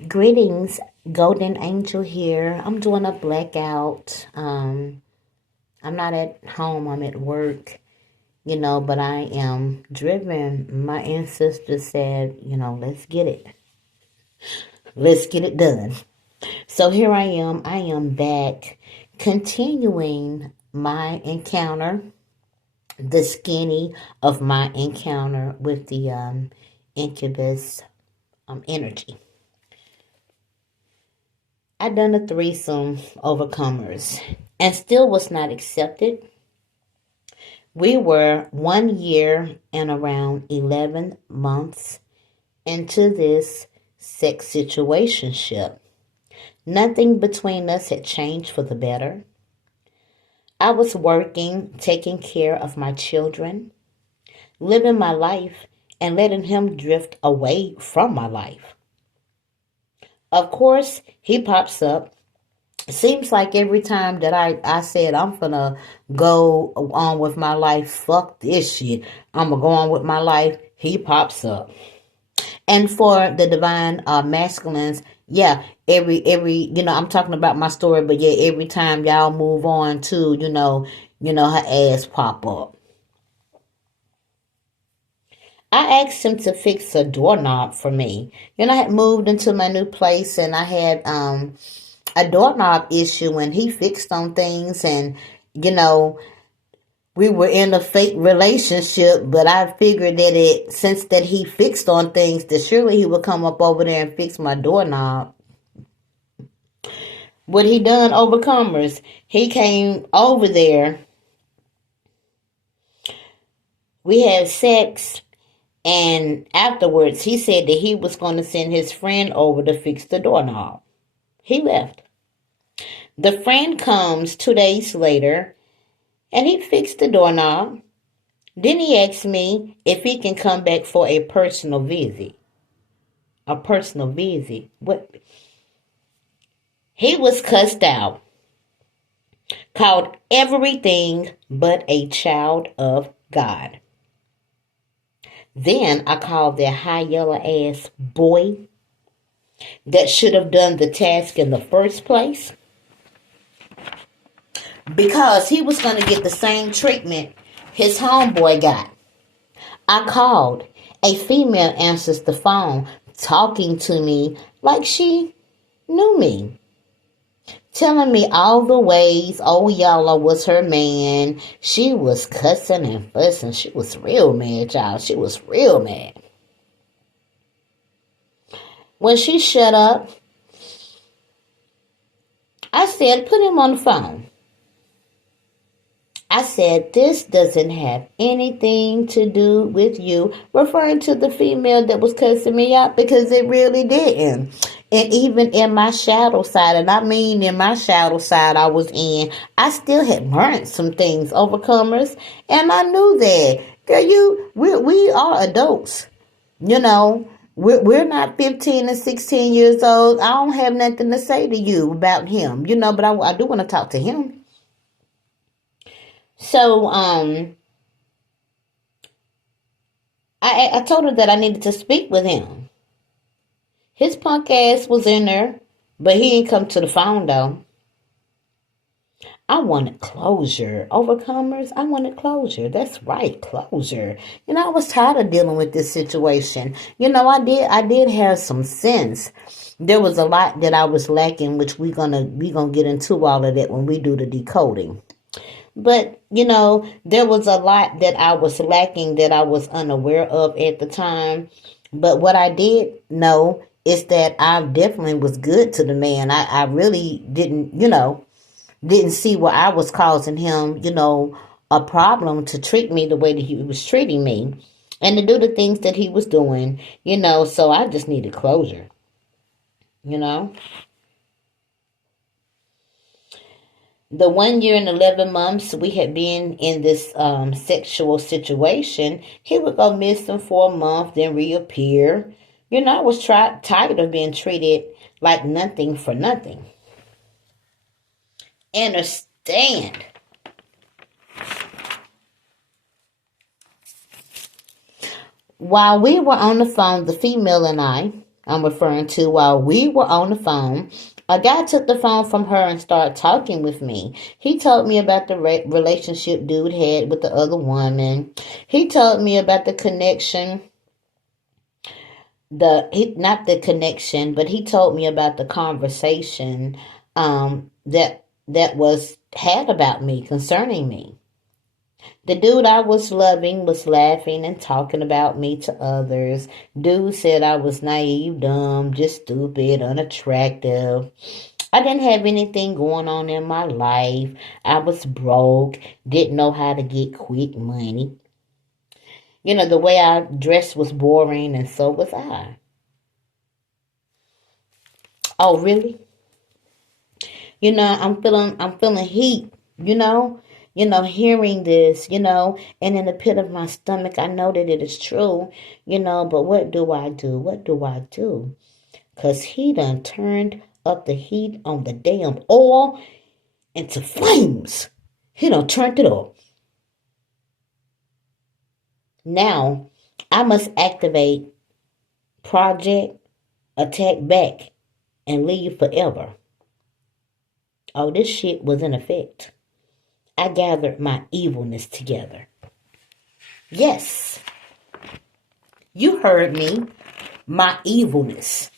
Greetings, Golden Angel here. I'm doing a blackout. I'm not at home, I'm at work, but I am driven. My ancestors said, let's get it. Let's get it done. So here I am. I am back, continuing my encounter, the skinny of my encounter with the incubus energy. I done a threesome overcomers and still was not accepted. We were 1 year and around 11 months into this sex situationship. Nothing between us had changed for the better. I was working, taking care of my children, living my life, and letting him drift away from my life. Of course, he pops up. It seems like every time that I said I'm gonna go on with my life, fuck this shit, I'm gonna go on with my life, he pops up. And for the divine masculines, yeah, every I'm talking about my story, but yeah, every time y'all move on to, her ass pop up. I asked him to fix a doorknob for me. I had moved into my new place and I had a doorknob issue and he fixed on things and we were in a fake relationship, but I figured that since that he fixed on things, that surely he would come up over there and fix my doorknob. What he done, overcomers, he came over there, we had sex, and afterwards he said that he was going to send his friend over to fix the doorknob. He left. The friend comes 2 days later and he fixed the doorknob. Then he asked me if he can come back for a personal visit. A personal visit. What? He was cussed out, called everything but a child of God. Then I called that high yellow ass boy that should have done the task in the first place, because he was going to get the same treatment his homeboy got. I called. A female answers the phone, talking to me like she knew me, telling me all the ways old Yalla was her man. She was cussing and fussing. She was real mad, y'all. She was real mad. When she shut up, I said, put him on the phone. I said, this doesn't have anything to do with you, referring to the female that was cussing me out, because it really didn't. And even in my shadow side, and I mean in my shadow side I was in, I still had learned some things, overcomers, and I knew that. Girl, we are adults, We're not 15 and 16 years old. I don't have nothing to say to you about him, but I do want to talk to him. So, I told her that I needed to speak with him. His punk ass was in there, but he didn't come to the phone, though. I wanted closure. Overcomers, I wanted closure. That's right, closure. I was tired of dealing with this situation. I did have some sense. There was a lot that I was lacking, which we gonna get into all of that when we do the decoding. But, there was a lot that I was lacking that I was unaware of at the time. But what I did know is that I definitely was good to the man. I really didn't see where I was causing him, a problem to treat me the way that he was treating me and to do the things that he was doing, so I just needed closure, The 1 year and 11 months we had been in this sexual situation, he would go missing for a month, then reappear. I was tired of being treated like nothing for nothing. Understand. While we were on the phone, the female and I, I'm referring to, while we were on the phone, a guy took the phone from her and started talking with me. He told me about the relationship dude had with the other woman. He told me about the connection, not the connection, but he told me about the conversation that was had about me, concerning me. The dude I was loving was laughing and talking about me to others. Dude said I was naive, dumb, just stupid, unattractive. I didn't have anything going on in my life. I was broke, didn't know how to get quick money. The way I dressed was boring, and so was I. Oh, really? I'm feeling heat, hearing this, and in the pit of my stomach, I know that it is true, but what do I do? What do I do? Because he done turned up the heat on the damn oil into flames. He done turned it up. Now, I must activate Project Attack Back and leave forever. Oh, this shit was in effect. I gathered my evilness together. Yes, you heard me. My evilness.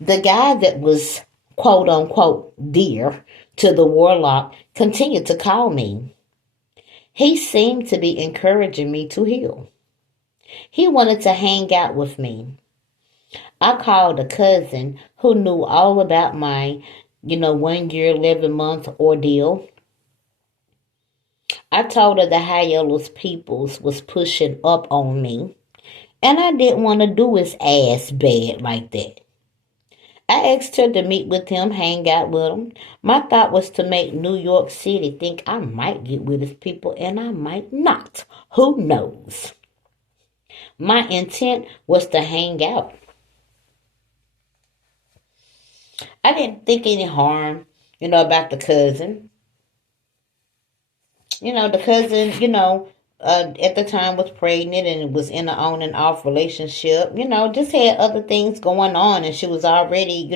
The guy that was quote unquote dear to the warlock continued to call me. He seemed to be encouraging me to heal. He wanted to hang out with me. I called a cousin who knew all about my, 1 year, 11-month ordeal. I told her the High Yellow's peoples was pushing up on me, and I didn't want to do his ass bad like that. I asked her to meet with him, hang out with him. My thought was to make New York City think I might get with his people, and I might not. Who knows? My intent was to hang out. I didn't think any harm, about the cousin. The cousin, at the time was pregnant and was in an on and off relationship, just had other things going on, and she was already,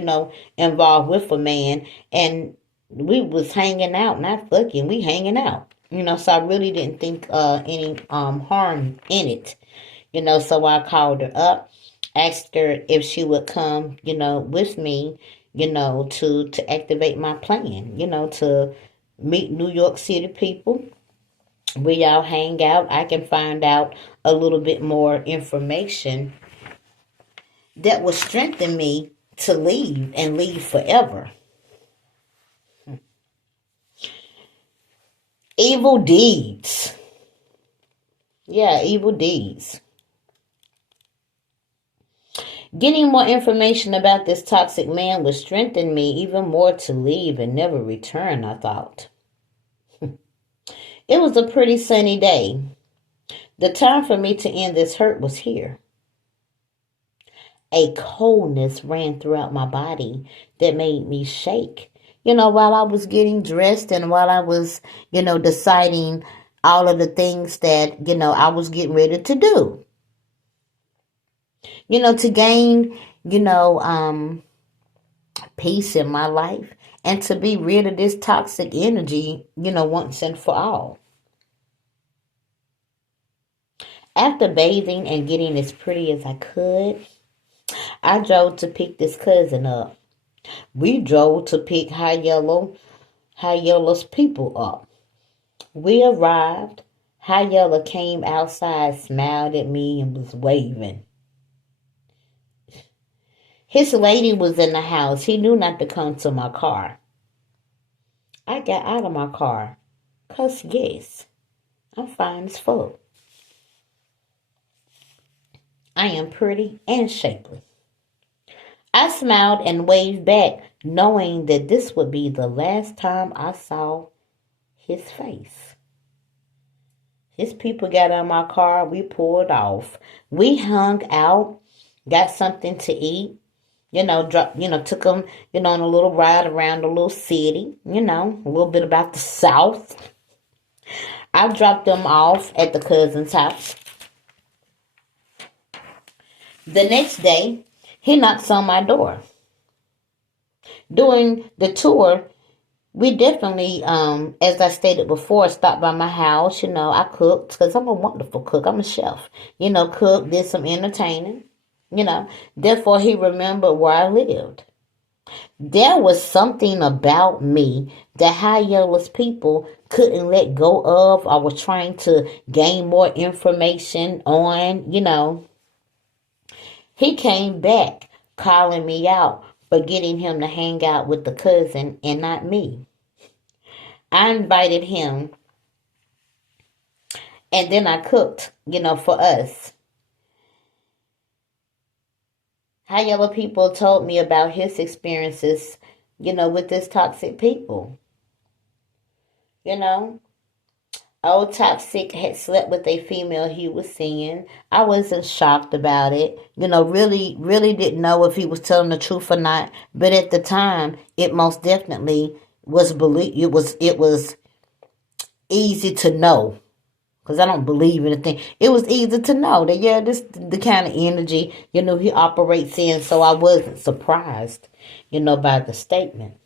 involved with a man, and we was hanging out, not fucking, we hanging out, so I really didn't think any harm in it, so I called her up, asked her if she would come, with me, to activate my plan, to meet New York City people. We all hang out. I can find out a little bit more information that will strengthen me to leave and leave forever. Evil deeds. Yeah, evil deeds. Getting more information about this toxic man would strengthen me even more to leave and never return, I thought. It was a pretty sunny day. The time for me to end this hurt was here. A coldness ran throughout my body that made me shake. While I was getting dressed and while I was, deciding all of the things that, I was getting ready to do. To gain, peace in my life and to be rid of this toxic energy, once and for all. After bathing and getting as pretty as I could, I drove to pick this cousin up. We drove to pick High Yellow's people up. We arrived. High Yellow came outside, smiled at me, and was waving. His lady was in the house. He knew not to come to my car. I got out of my car. 'Cause yes, I'm fine as fuck. I am pretty and shapely. I smiled and waved back, knowing that this would be the last time I saw his face. His people got in my car. We pulled off. We hung out, got something to eat. Took them, on a little ride around the little city. A little bit about the South. I dropped them off at the cousin's house. The next day, he knocks on my door. During the tour, we definitely, as I stated before, stopped by my house. I cooked because I'm a wonderful cook. I'm a chef. Cooked, did some entertaining. Therefore, he remembered where I lived. There was something about me that High Yellow's people couldn't let go of. I was trying to gain more information on. He came back calling me out for getting him to hang out with the cousin and not me. I invited him and then I cooked, for us. High Yellow people told me about his experiences, with this toxic people. Old Toxic had slept with a female he was seeing. I wasn't shocked about it. Really, really didn't know if he was telling the truth or not. But at the time, it most definitely was it was easy to know. Because I don't believe in anything. It was easy to know that, yeah, this the kind of energy, he operates in. So I wasn't surprised, by the statement.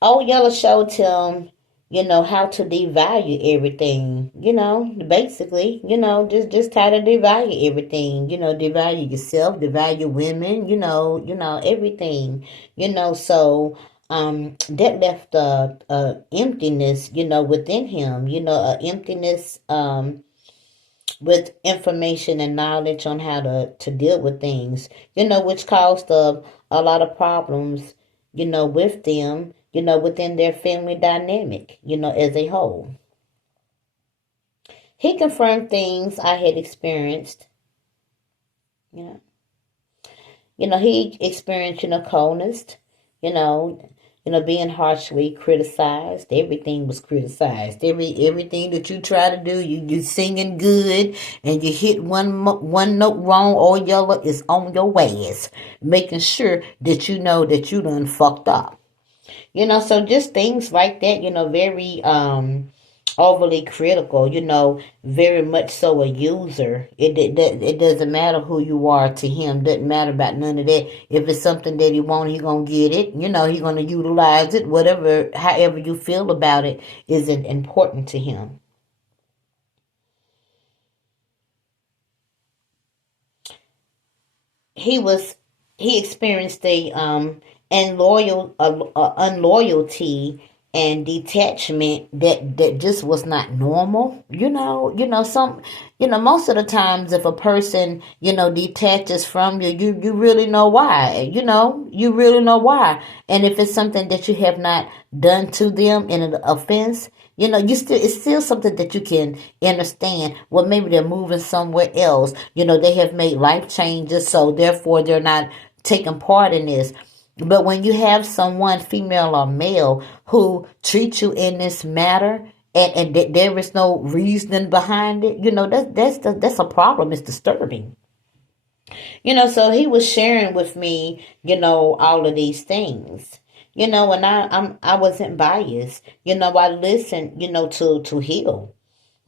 Old Yellow showed him, how to devalue everything, basically, just how to devalue everything, devalue yourself, devalue women, everything, so that left a emptiness, within him, a emptiness with information and knowledge on how to deal with things, which caused a lot of problems, with them, within their family dynamic, as a whole. He confirmed things I had experienced, you know. He experienced, coldness, you know, being harshly criticized. Everything was criticized. Everything that you try to do, you singing good, and you hit one note wrong. Old Yellow is on your ass, making sure that you know that you done fucked up. So just things like that. Very overly critical, very much so a user. It doesn't matter who you are to him. Doesn't matter about none of that. If it's something that he wants, he gonna get it. He gonna utilize it. Whatever, however you feel about it, isn't important to him. He experienced a unloyalty and detachment that just was not normal. Most of the times if a person, detaches from you, you really know why. You really know why. And if it's something that you have not done to them in an offense, it's still something that you can understand. Well, maybe they're moving somewhere else. They have made life changes, so therefore they're not taking part in this. But when you have someone, female or male, who treats you in this matter, and there is no reasoning behind it, that's a problem. It's disturbing. So he was sharing with me, all of these things. And I wasn't biased. I listened, to heal.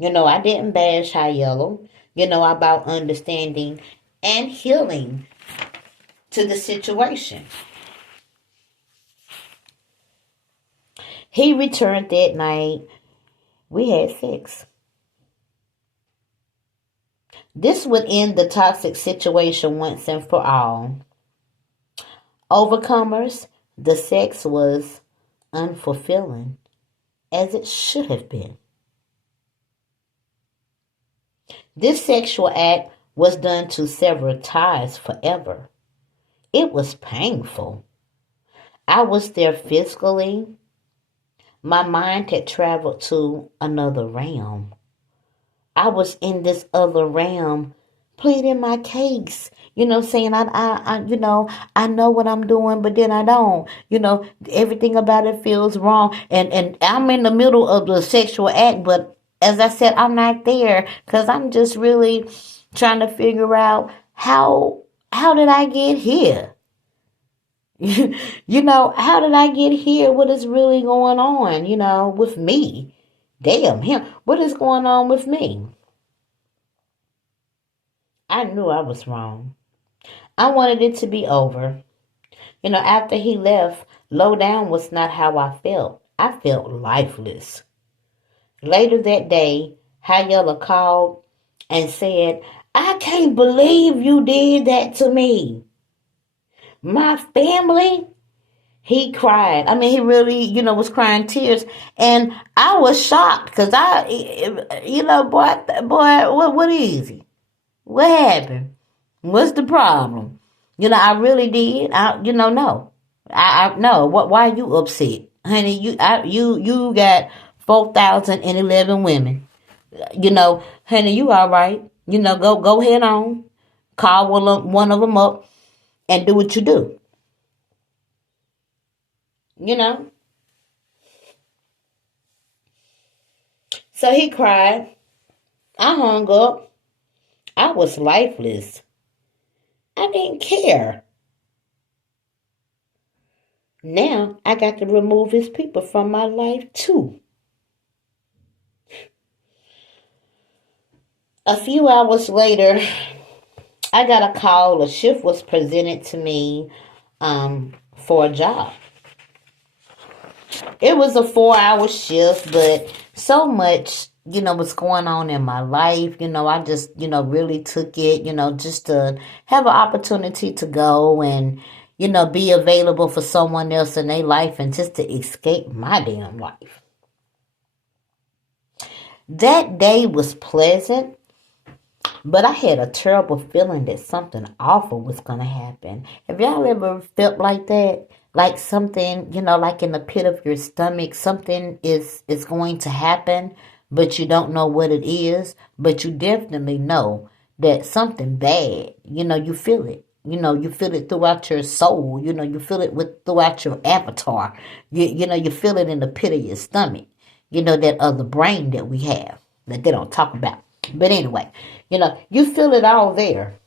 I didn't bash High Yellow, about understanding and healing to the situation. He returned that night. We had sex. This would end the toxic situation once and for all. Overcomers, the sex was unfulfilling, as it should have been. This sexual act was done to sever ties forever. It was painful. I was there physically. My mind had traveled to another realm. I was in this other realm pleading my case, saying I know what I'm doing, but then I don't. Everything about it feels wrong. And I'm in the middle of the sexual act, but as I said, I'm not there because I'm just really trying to figure out how did I get here? How did I get here? What is really going on, with me? Damn him. What is going on with me? I knew I was wrong. I wanted it to be over. After he left, low down was not how I felt. I felt lifeless. Later that day, Hayela called and said, I can't believe you did that to me. My family? He cried. I mean, he really, was crying tears. And I was shocked because what is he? What happened? What's the problem? I really did. No. No. Why are you upset? Honey, you got 4,011 women. Honey, you all right. Go head on. Call one of them up and do what you do. You know? So he cried. I hung up. I was lifeless. I didn't care. Now I got to remove his people from my life too. A few hours later, I got a call. A shift was presented to me for a job. It was a 4-hour shift, but so much, what's going on in my life. I just, really took it, just to have an opportunity to go and, be available for someone else in their life and just to escape my damn life. That day was pleasant, but I had a terrible feeling that something awful was going to happen. Have y'all ever felt like that? Like something, like in the pit of your stomach, something is going to happen, but you don't know what it is, but you definitely know that something bad, you feel it. You feel it throughout your soul. You feel it throughout your avatar. You feel it in the pit of your stomach. That other brain that we have that they don't talk about. But anyway, you feel it all there.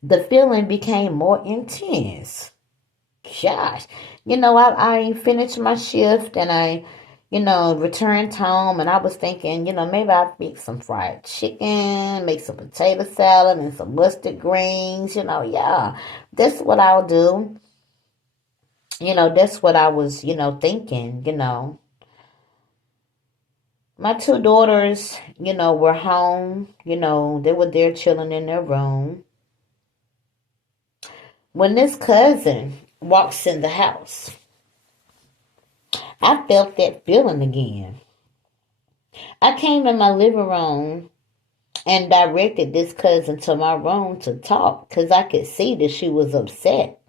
The feeling became more intense. Gosh, I finished my shift and I, returned home and I was thinking, maybe I'll fix some fried chicken, make some potato salad and some mustard greens, yeah, that's what I'll do. That's what I was, thinking, My two daughters, were home, they were there chilling in their room. When this cousin walks in the house, I felt that feeling again. I came in my living room and directed this cousin to my room to talk because I could see that she was upset,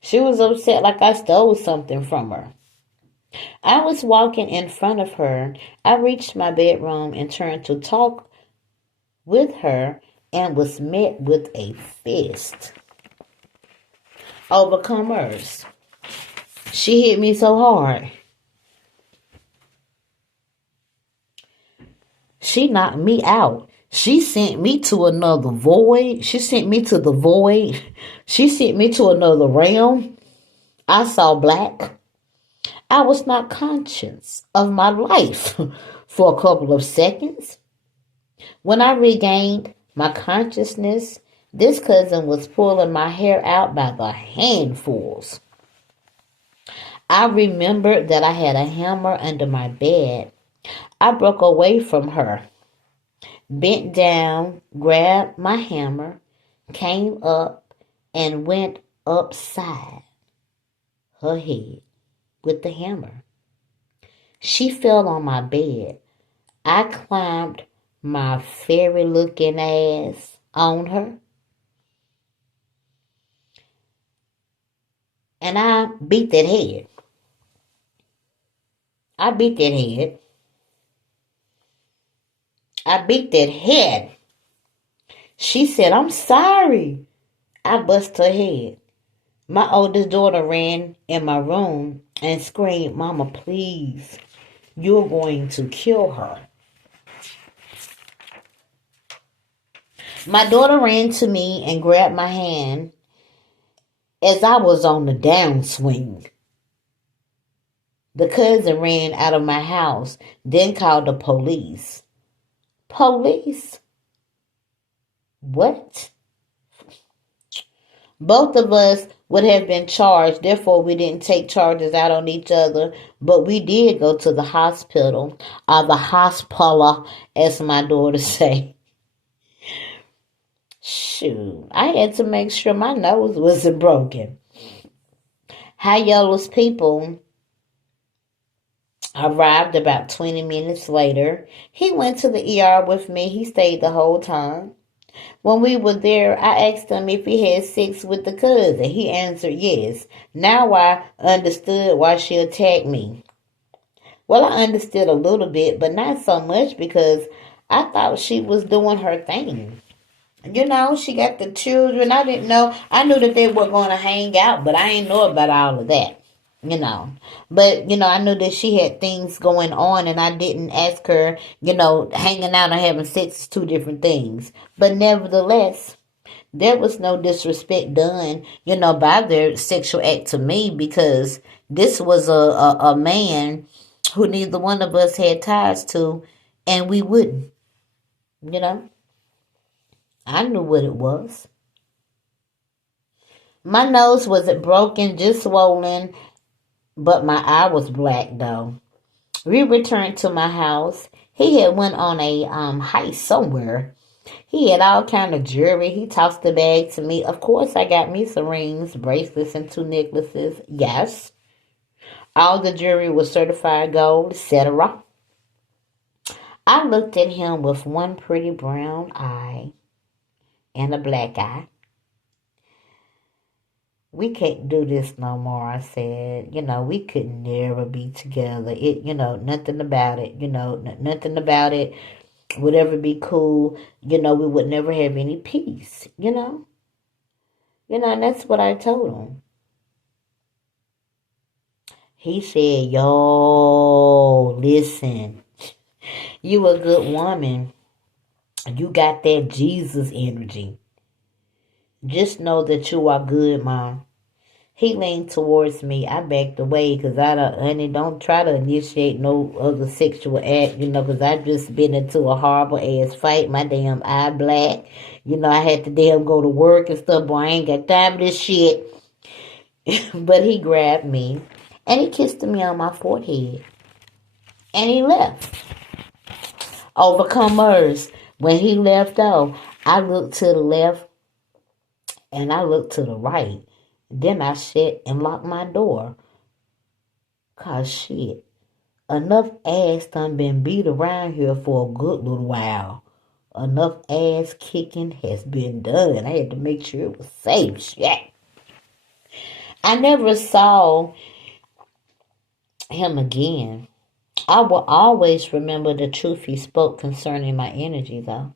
She was upset like I stole something from her. I was walking in front of her. I reached my bedroom and turned to talk with her and was met with a fist. Overcomers. She hit me so hard. She knocked me out. She sent me to another void. She sent me to the void. She sent me to another realm. I saw black. I was not conscious of my life for a couple of seconds. When I regained my consciousness, this cousin was pulling my hair out by the handfuls. I remembered that I had a hammer under my bed. I broke away from her, bent down, grabbed my hammer, came up, and went upside her head with the hammer. She fell on my bed. I climbed my fairy looking ass on her, and I beat that head. I beat that head. I beat that head. She said, I'm sorry. I bust her head. My oldest daughter ran in my room and screamed, Mama, please, you're going to kill her. My daughter ran to me and grabbed my hand as I was on the downswing. The cousin ran out of my house, then called the police. Police? What? Both of us would have been charged, therefore we didn't take charges out on each other, but we did go to the hospital, or the hospital, as my daughter say. Shoot, I had to make sure my nose wasn't broken. Yellow's people arrived about 20 minutes later. He went to the ER with me. He stayed the whole time. When we were there, I asked him if he had sex with the cousin. He answered yes. Now I understood why she attacked me. Well, I understood a little bit, but not so much because I thought she was doing her thing. You know, she got the children. I didn't know. I knew that they were going to hang out, but I didn't know about all of that. You know, but I knew that she had things going on, and I didn't ask her. Hanging out and having sex is two different things. But nevertheless, there was no disrespect done, by their sexual act to me, because this was a man who neither one of us had ties to, and we wouldn't. I knew what it was. My nose wasn't broken, just swollen, but my eye was black though. We returned to my house. He had went on a heist somewhere. He had all kind of jewelry. He tossed the bag to me. Of course, I got me some rings, bracelets, and 2 necklaces. Yes. All the jewelry was certified gold, etc. I looked at him with one pretty brown eye and a black eye. We can't do this no more, I said. We could never be together. Nothing about it. Nothing about it would ever be cool. We would never have any peace, and that's what I told him. He said, yo, listen, you a good woman. You got that Jesus energy. Just know that you are good, Mom. He leaned towards me. I backed away because honey, don't try to initiate no other sexual act, because I've just been into a horrible ass fight. My damn eye black. I had to damn go to work and stuff, boy, I ain't got time for this shit. But he grabbed me and he kissed me on my forehead. And he left. Overcomers. When he left off, I looked to the left and I looked to the right. Then I shut and locked my door. Cause shit, enough ass done been beat around here for a good little while. Enough ass kicking has been done. I had to make sure it was safe. Shit. I never saw him again. I will always remember the truth he spoke concerning my energy, though.